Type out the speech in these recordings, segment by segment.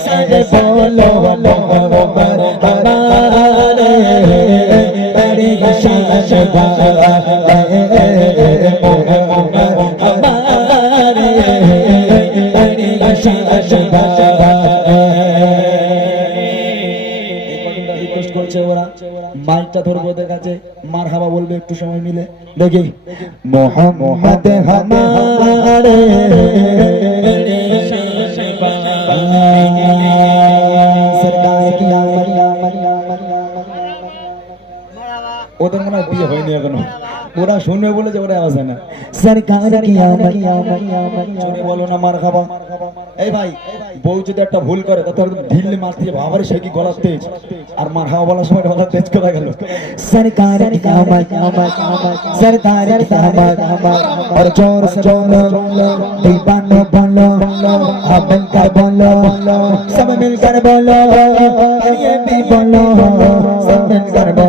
Sare bolo bolo bolo bolo মাইকটা ধরবো ওদের কাছে মার হাবা বলবে একটু সময় মিলে। দেখি মোহাম্মদ হামারে। হয়নি এখনো ওরা শুনবে বলে যে ওরা আওয়াজ হয় না সরকার কি জোরে বলো না মার খাবা এই ভাই বউ যদি একটা ভুল করে তা তোর ঢিল্লি মার দিয়ে ভাবারে সে কি গলার তেজ আর মার খাওয়া বলার সময় গলার তেজ করে গেল সরকার কি সরকার কি और जोर से बोलो दीवानो बोलो अब मिलकर बोलो सब मिलकर बोलो ये भी बोलो सब मिलकर बोलो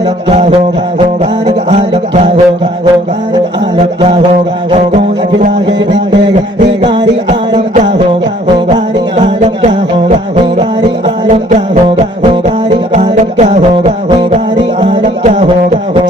आलम क्या होगा होगा आलम क्या होगा होगा आलम क्या होगा होगा बिलाहे देंगे बीमारी आलम क्या होगा बीमारी आलम क्या होगा बीमारी आलम क्या होगा बीमारी आलम क्या होगा बीमारी आलम क्या होगा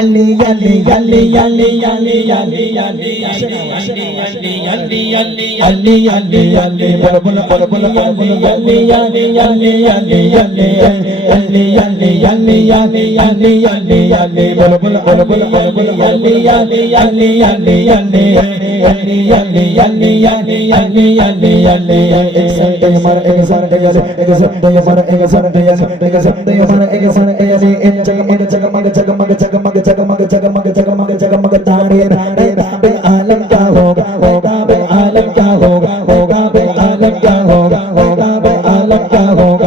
అల్లి అల్లి అల్లి అల్లి అల్లి అల్లి అల్లి అల్లి అల్లి అల్లి అల్లి అల్లి అల్లి అల్లి పరపుల పరపుల పరపుల అల్లి అల్లి అల్లి అల్లి అల్లి अल्ली अल्ली अल्ली अल्ली अल्ली अल्ली अल्ली बोल बोल बोल बोल बोल बोल अल्ली अल्ली अल्ली अल्ली अल्ली अल्ली अल्ली अल्ली अल्ली अल्ली अल्ली अल्ली एक सर एक मर एक सर एक सर एक सर एक मर एक सर एक सर एक सर एक मर एक सर एक सर एक जग मग जग मग जग मग जग मग जग मग जग मग जग मग जग मग तारे तारे तारे आलम क्या होगा होगा बे आलम क्या होगा होगा बे आलम क्या होगा होगा बे आलम क्या होगा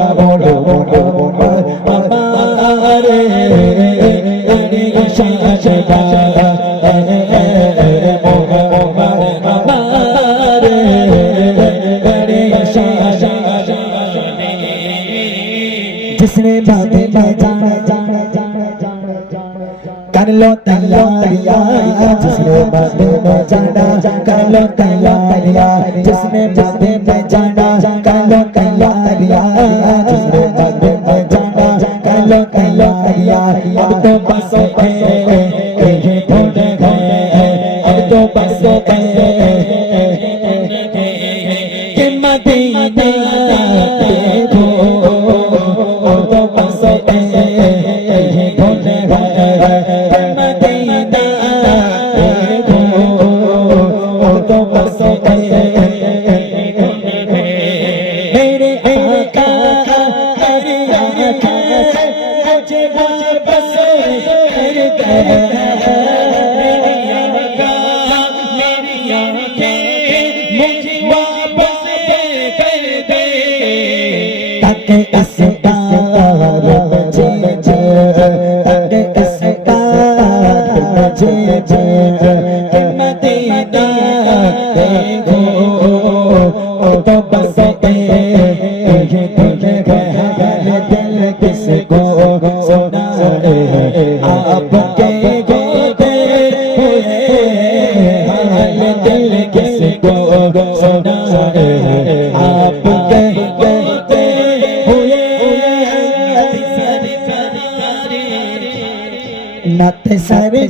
kalon kaiya jisne badhe na jana kalon kaiya jisne badhe na jana kalon kaiya jisne badhe na jana kalon kaiya ab to bas hai के मुझ वापस कर दे ताकि इस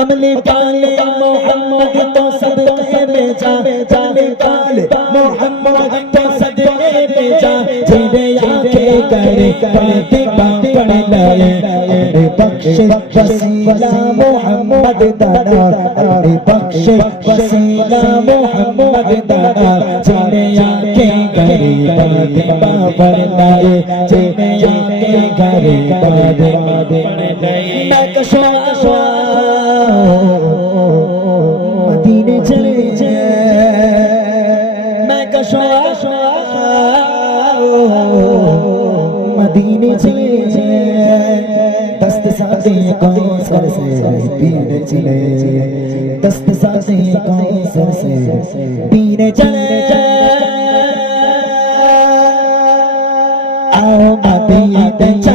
कमले बाल मोहम्मद तो सदके बेचा जाने बाल मोहम्मद तो सदके बेचा तेरे आंखें करे पाते पापड़ लाए अपने बख्श वसीला मोहम्मद दाना अपने बख्श वसीला मोहम्मद दाना तेरे आंखें करे पाते पापड़ लाए तेरे आंखें करे पाते पापड़ लाए मैं मदीने चले। मैं कशवा मदीने चले। दस्त साथे कौन सर से, पीने चले। दस्त साथे कौन सर से, पीने चले। आओ मदीने